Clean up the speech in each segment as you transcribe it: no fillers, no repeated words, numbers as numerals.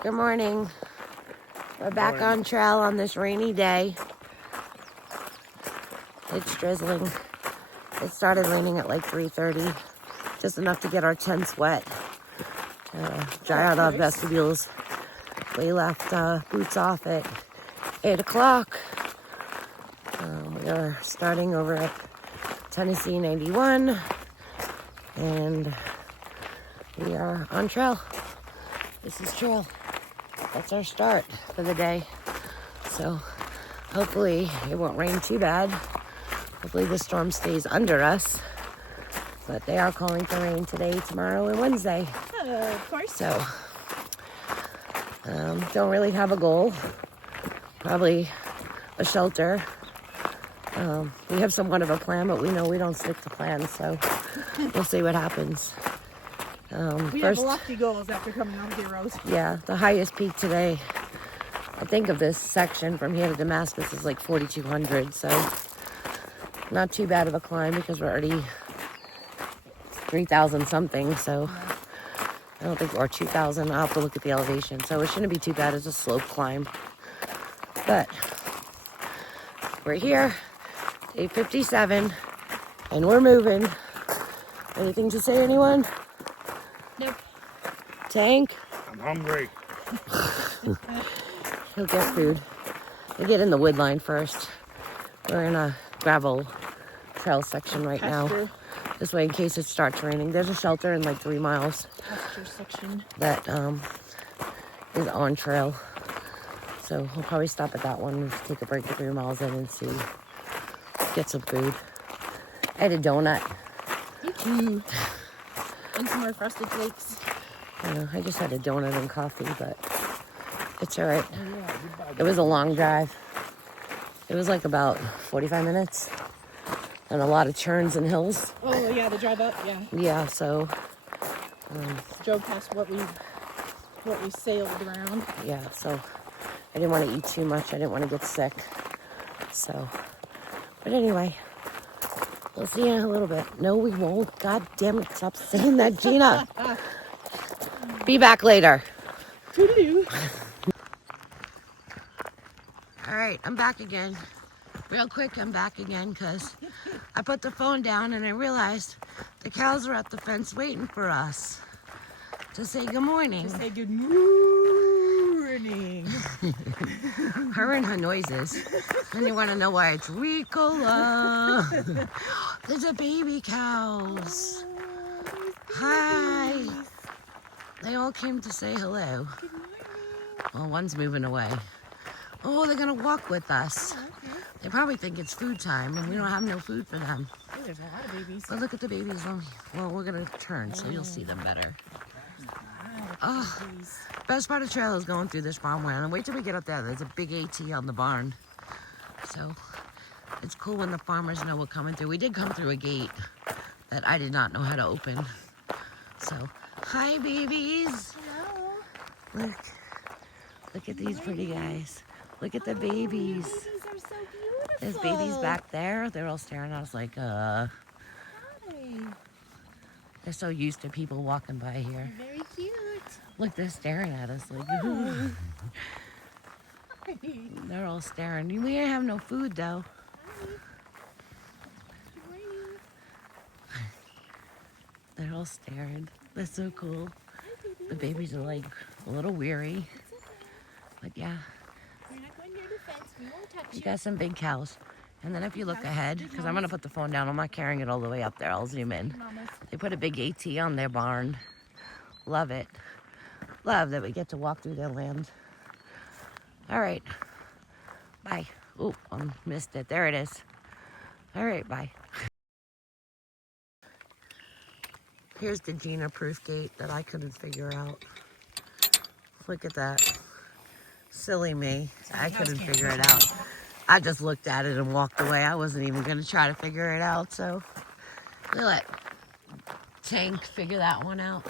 Good morning. We're back on trail on this rainy day. It's drizzling. It started raining at like 3:30, just enough to get our tents wet, dry out our vestibules. We left boots off at 8 o'clock. We are starting over at Tennessee 91, and we are on trail. This is trail. That's our start for the day. So hopefully it won't rain too bad. Hopefully the storm stays under us. But they are calling for rain today, tomorrow, and Wednesday. Of course. So don't really have a goal. Probably a shelter. We have somewhat of a plan, but we know we don't stick to plans, so we'll see what happens. We have lofty goals after coming over here, Rose. Yeah, the highest peak today, I think, of this section from here to Damascus is like 4,200, so not too bad of a climb because we're already 3,000 something, so I don't think, or 2,000, I'll have to look at the elevation, so it shouldn't be too bad. It's a slope climb, but we're here, 8:57, and we're moving. Anything to say, anyone? Nope. Tank? I'm hungry. He'll get food. We'll get in the wood line first. We're in a gravel trail section right now. This way, in case it starts raining. There's a shelter in like 3 miles Pasture section that is on trail. So we'll probably stop at that one, take a break to 3 miles in and see, get some food. I had a donut. Me too. And some more frosted flakes. I just had a donut and coffee, but it's all right. It was a long drive. It was like about 45 minutes and a lot of turns and hills. Oh, yeah, the drive up, yeah. Yeah, so... drove past what we sailed around. Yeah, so I didn't want to eat too much. I didn't want to get sick. So, but anyway, we'll see you in a little bit. No, we won't. God damn it, stop saying that, Gina. Be back later. Toodaloo. All right, I'm back again. Real quick, I'm back again because I put the phone down and I realized the cows are at the fence waiting for us to say good morning. To say good morning. Her and her noises. And you want to know why it's Ricola. There's a baby cows. Hi. They all came to say hello. Good morning. Well, one's moving away. Oh, they're going to walk with us. Oh, okay. They probably think it's food time and we don't have no food for them. Oh, there's a lot of babies. But look at the babies. Well, we're going to turn so you'll see them better. Oh, best part of trail is going through this farmland. And wait till we get up there. There's a big AT on the barn. So it's cool when the farmers know we're coming through. We did come through a gate that I did not know how to open. So, hi babies. Hello. Look at these pretty guys. Look at the babies. Babies are so beautiful. There's babies back there. They're all staring at us like, Hi. They're so used to people walking by here. Very cute. Look, they're staring at us like, Oh. they're all staring. We didn't have no food though. They're all staring. They're so cool. The babies are like a little weary. But yeah, You're not going near the fence. We won't touch you you. got some big cows. And then if you look ahead, because I'm going to put the phone down. I'm not carrying it all the way up there. I'll zoom in. Mamas. They put a big AT on their barn. Love it. Love that we get to walk through their land. All right. Bye. Oh, I missed it. There it is. All right, bye. Here's the Gina proof gate that I couldn't figure out. Look at that. Silly me. I couldn't figure it out. I just looked at it and walked away. I wasn't even going to try to figure it out, so we'll let Tank figure that one out.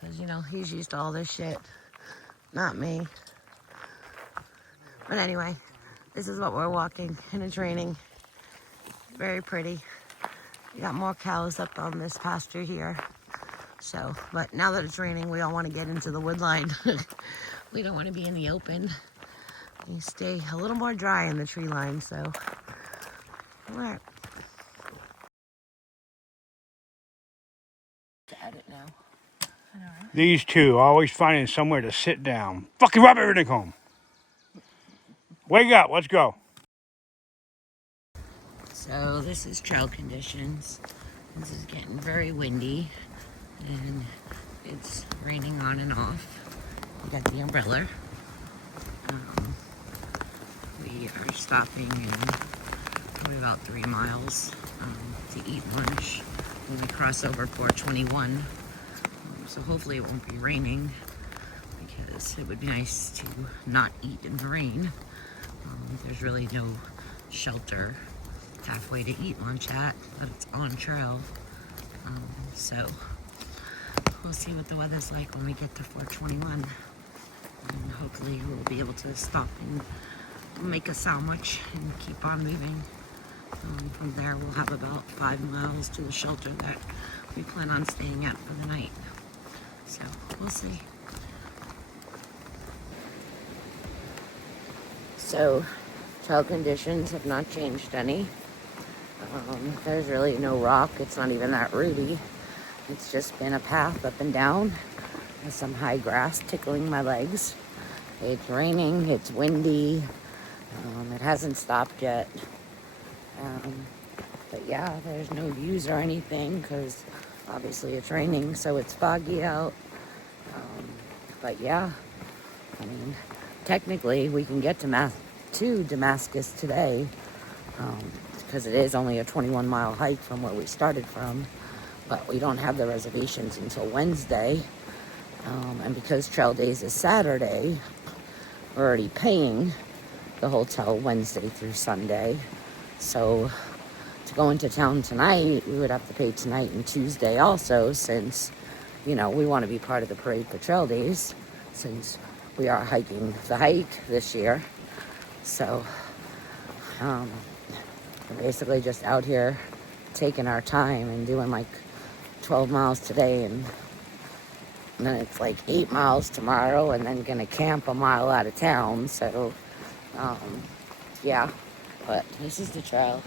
Because, you know, he's used to all this shit. Not me. But anyway, this is what we're walking, and it's raining. Very pretty. We got more cows up on this pasture here. So, but now that it's raining, we all want to get into the wood line. We don't want to be in the open. We stay a little more dry in the tree line, so. All right. To edit now. These two always finding somewhere to sit down. Fucking rub everything home. Wake up, let's go. So this is trail conditions. This is getting very windy and it's raining on and off. We got the umbrella. We are stopping in probably about 3 miles to eat lunch when we cross over 421. So hopefully it won't be raining because it would be nice to not eat in the rain. There's really no shelter halfway to eat lunch at, but it's on trail. So we'll see what the weather's like when we get to 421. And hopefully we'll be able to stop and make a sandwich and keep on moving. From there we'll have about 5 miles to the shelter that we plan on staying at for the night. So we'll see. So trail conditions have not changed any. There's really no rock. It's not even that rooty. It's just been a path up and down with some high grass tickling my legs. It's raining, it's windy. It hasn't stopped yet. But yeah, there's no views or anything because obviously it's raining, so it's foggy out. But yeah, I mean, technically we can get to Damascus today because it is only a 21-mile hike from where we started from, but we don't have the reservations until Wednesday. And because Trail Days is Saturday, we're already paying the hotel Wednesday through Sunday. So to go into town tonight, we would have to pay tonight and Tuesday also, since, you know, we want to be part of the parade for Trail Days, since we are hiking the hike this year. So we're basically just out here taking our time and doing like 12 miles today, and then it's like 8 miles tomorrow, and then gonna camp a mile out of town. So yeah, but this is the trail.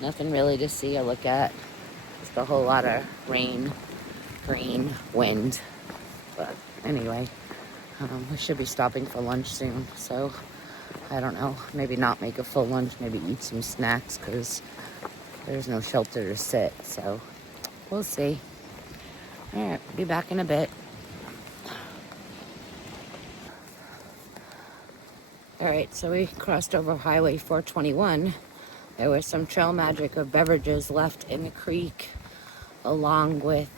Nothing really to see or look at. Just a whole lot of rain, green, wind. But anyway, we should be stopping for lunch soon. So I don't know, maybe not make a full lunch, maybe eat some snacks because there's no shelter to sit. So we'll see. All right, be back in a bit. All right, so we crossed over Highway 421. There was some trail magic of beverages left in the creek, along with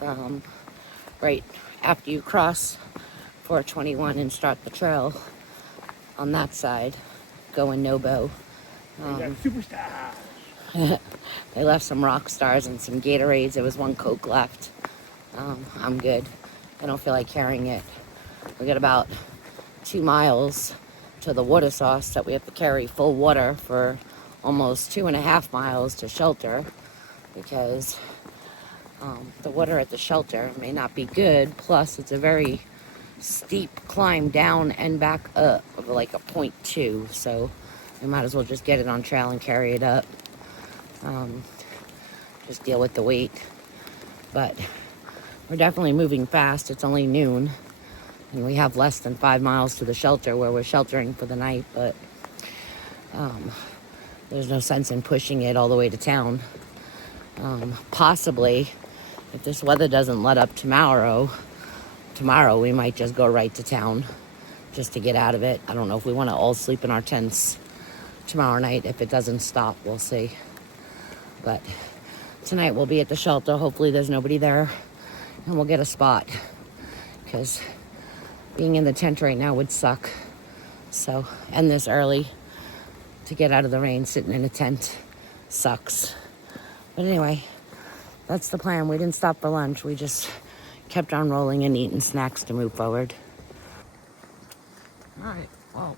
right after you cross 421 and start the trail on that side, going Nobo. Superstars. They left some rock stars and some Gatorades. There was one Coke left. I'm good. I don't feel like carrying it. We got about 2 miles to the water source that we have to carry full water for almost 2.5 miles to shelter, because the water at the shelter may not be good. Plus, it's a very steep climb down and back up of like a 0.2. So we might as well just get it on trail and carry it up. Just deal with the weight. But we're definitely moving fast. It's only noon, and we have less than 5 miles to the shelter where we're sheltering for the night. But there's no sense in pushing it all the way to town. Possibly, if this weather doesn't let up tomorrow we might just go right to town just to get out of it. I don't know if we want to all sleep in our tents tomorrow night. If it doesn't stop, we'll see. But tonight we'll be at the shelter. Hopefully there's nobody there, and we'll get a spot, because being in the tent right now would suck. So, and this early to get out of the rain sitting in a tent sucks. But anyway, that's the plan. We didn't stop for lunch. We just kept on rolling and eating snacks to move forward. All right, well,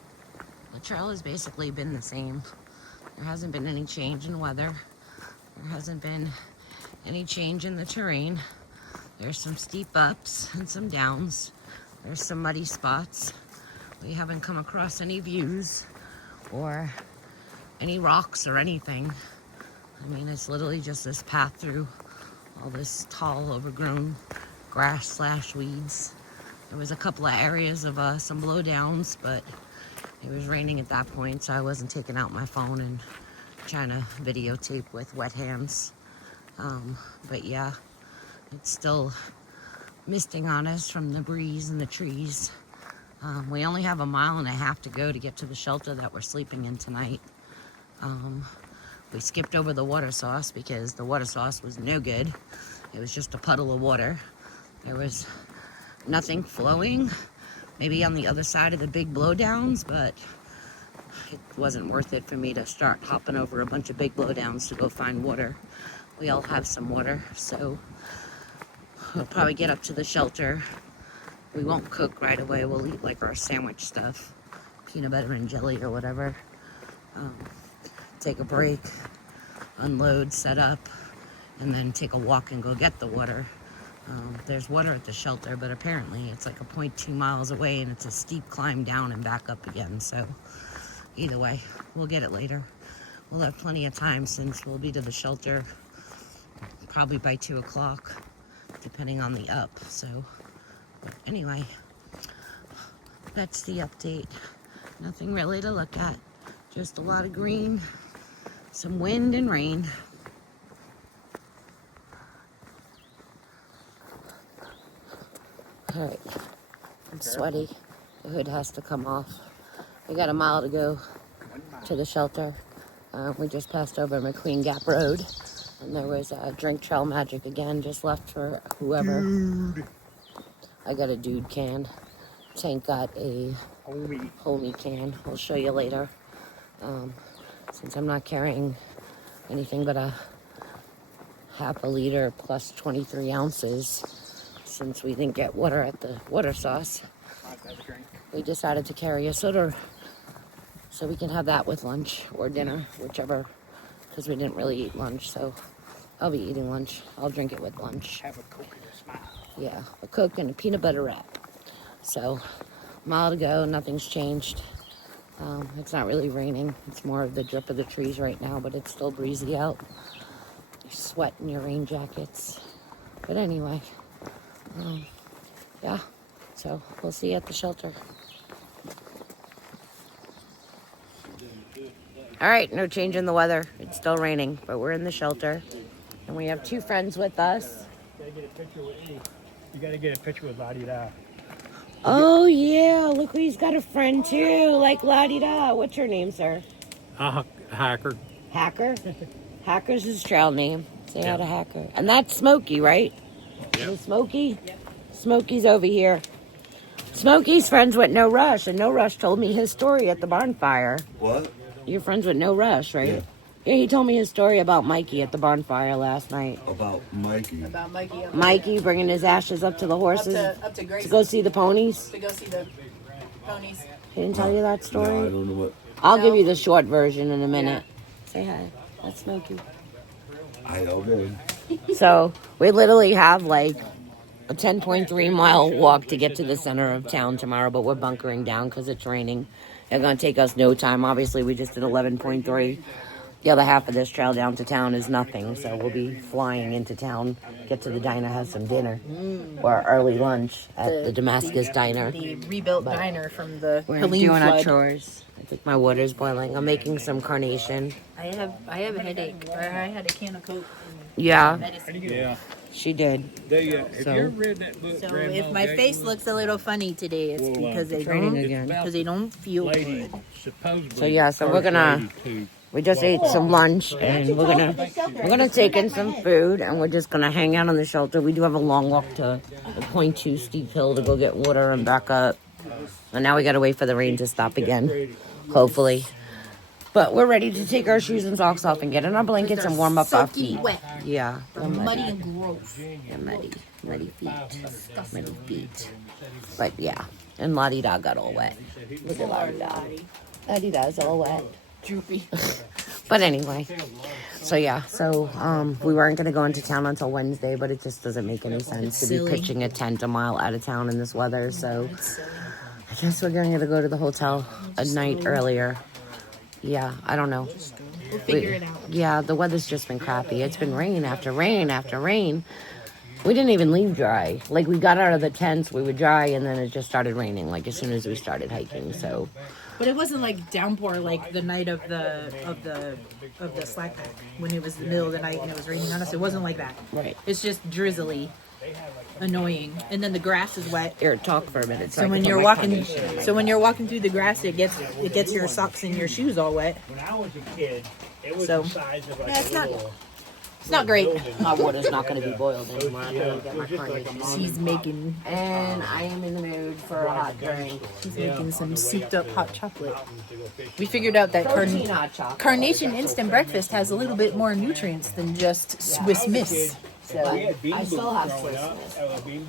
the trail has basically been the same. There hasn't been any change in weather. There hasn't been any change in the terrain. There's some steep ups and some downs. There's some muddy spots. We haven't come across any views or any rocks or anything. I mean, it's literally just this path through all this tall, overgrown grass / weeds. There was a couple of areas of some blowdowns, but it was raining at that point, so I wasn't taking out my phone and trying to videotape with wet hands. But yeah, it's still misting on us from the breeze and the trees. We only have 1.5 miles to go to get to the shelter that we're sleeping in tonight. We skipped over the water source because the water source was no good. It was just a puddle of water. There was nothing flowing, maybe on the other side of the big blowdowns, but it wasn't worth it for me to start hopping over a bunch of big blowdowns to go find water. We all have some water, so we'll probably get up to the shelter. We won't cook right away. We'll eat like our sandwich stuff, peanut butter and jelly or whatever. Take a break, unload, set up, and then take a walk and go get the water. There's water at the shelter, but apparently it's like 0.2 miles away and it's a steep climb down and back up again. So either way, we'll get it later. We'll have plenty of time since we'll be to the shelter probably by 2 o'clock, depending on the up. So but anyway, that's the update. Nothing really to look at, just a lot of green, some wind and rain. All right, I'm sweaty. The hood has to come off. We got 1 mile to go to the shelter. We just passed over McQueen Gap Road, and there was a drink trail magic again, just left for whoever. Dude. I got a dude can. Tank got a homie can. We'll show you later. Since I'm not carrying anything but a 1/2 liter plus 23 ounces, since we didn't get water at the water source, we decided to carry a soda so we can have that with lunch or dinner, whichever, because we didn't really eat lunch. So I'll be eating lunch. I'll drink it with lunch. Have a Coke and a smile. Yeah, a Coke and a peanut butter wrap. So, 1 mile to go, nothing's changed. It's not really raining. It's more of the drip of the trees right now, but it's still breezy out. You sweat in your rain jackets. But anyway, yeah, so we'll see you at the shelter. All right, no change in the weather. It's still raining, but we're in the shelter. And we have 2 friends with us. You gotta get a picture with La-di-da. Oh, yeah. Look, he's got a friend, too, like La-di-da. What's your name, sir? Hacker. Hacker? Hacker's his trail name. Say hi to Hacker. And that's Smokey, right? Yep. Is it Smokey? Yep. Smokey's over here. Smokey's friends with No Rush, and No Rush told me his story at the bonfire. What? You're friends with No Rush, right? Yeah. Yeah, he told me his story about Mikey at the bonfire last night. About Mikey. About Mikey. Mikey bringing his ashes up to the horses Up to Grace. to go see the ponies. To go see the ponies. He didn't tell you that story? No, I don't know what. I'll give you the short version in a minute. Say hi. That's Smokey. Okay. So we literally have like a 10.3 mile walk to get to the center of town tomorrow, but we're bunkering down because it's raining. It's going to take us no time. Obviously, we just did 11.3. The other half of this trail down to town is nothing, so we'll be flying into town, get to the diner, have some dinner, or early lunch at the Damascus Diner. The rebuilt diner from the We're Helene doing our flood. chores. I think my water's boiling. I'm making some carnation. I have a headache. I had a can of Coke. Yeah, Yeah. she did. Have So- you ever read that book? So Grandma if my gave face me? looks a little funny today, it's because they raining don't again. because they don't feel Lady, good. supposedly. So yeah, so we're gonna. We just ate some lunch and we're gonna take in some food and we're just gonna hang out on the shelter. We do have a long walk to the 0.2 steep hill to go get water and back up. And now we gotta wait for the rain to stop again, hopefully. But we're ready to take our shoes and socks off and get in our blankets and warm up our Soaking feet. wet. Yeah, we're Muddy and gross. Yeah, muddy feet. But yeah, and La-di-da got all wet. Look at La-di-da. La-di-da's all wet. Droopy. But anyway, So yeah, we weren't gonna go into town until Wednesday, but it just doesn't make any sense to be pitching a tent a mile out of town in this weather. So I guess we're going to go to the hotel a night earlier. Yeah, I don't know. We'll figure it out. Yeah, the weather's just been crappy. It's been rain after rain after rain. We didn't even leave dry. Like, we got out of the tents, we were dry, and then it just started raining, like, as soon as we started hiking, so. But it wasn't like downpour like the night of the slack pack when it was the middle of the night and it was raining on us. It wasn't like that. Right. It's just drizzly, annoying, and then the grass is wet. Here, talk for a minute. So when you're walking, through the grass, it gets your socks and your shoes all wet. When I was a kid, it was So, the size of like yeah, it's a not- little- It's not great. My water's not going to be boiled anymore. I'm going to get my carnation. He's making And I am in the mood for a hot drink. some souped up hot chocolate. We figured out that Protein hot chocolate. Carnation Instant Breakfast has a little bit more nutrients than just Swiss Miss. So I still have Swiss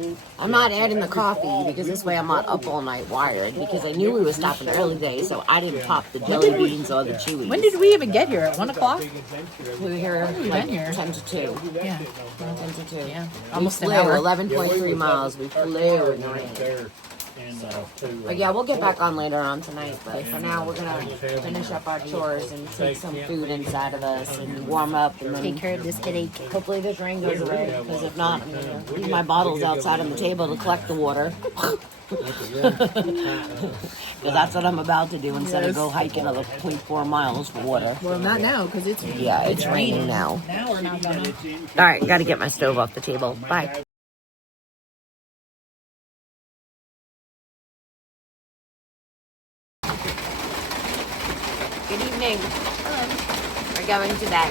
Miss. I'm not adding the coffee because this way I'm not up all night wired because I knew we were stopping early today, so I didn't pop the jelly beans or the chewies. When did we even get here? At 1 o'clock? We were here We've like been here. 10 to 2. Yeah. 10 to 2. Yeah. We Almost an flew hour. 11.3 miles. We flew in the rain. But yeah, we'll get back on later on tonight. But for now, we're gonna finish up our chores and take some food inside of us and warm up and then Take care of this headache. hopefully this rain goes away. Because if not, I'm gonna leave my bottles outside on the table to collect the water. Because that's what I'm about to do instead of go hike another 0.4 miles for water. Well, not now because it's It's raining now. Now we're not gonna. All right, got to get my stove off the table. Bye. Good evening. Hello. We're going to bed.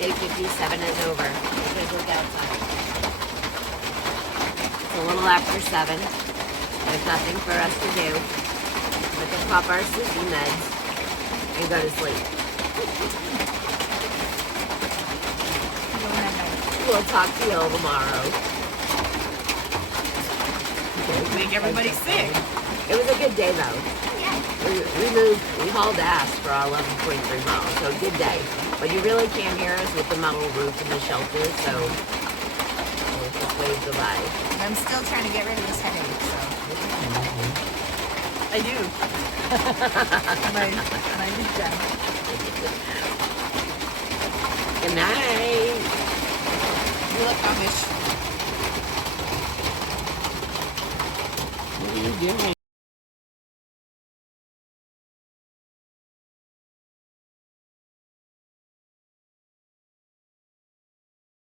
Day 57 is over. Let's look outside. It's a little after 7. There's nothing for us to do. We can pop our sleeping meds and go to sleep. We'll talk to you all tomorrow. Make everybody sick. It was a good day though. We hauled ass for our 11.3 miles, so good day. But you really can't hear us with the metal roof and the shelter, so we'll just wave goodbye. I'm still trying to get rid of this headache, so. I do. and I need that. Good night. You look amish. What are you doing?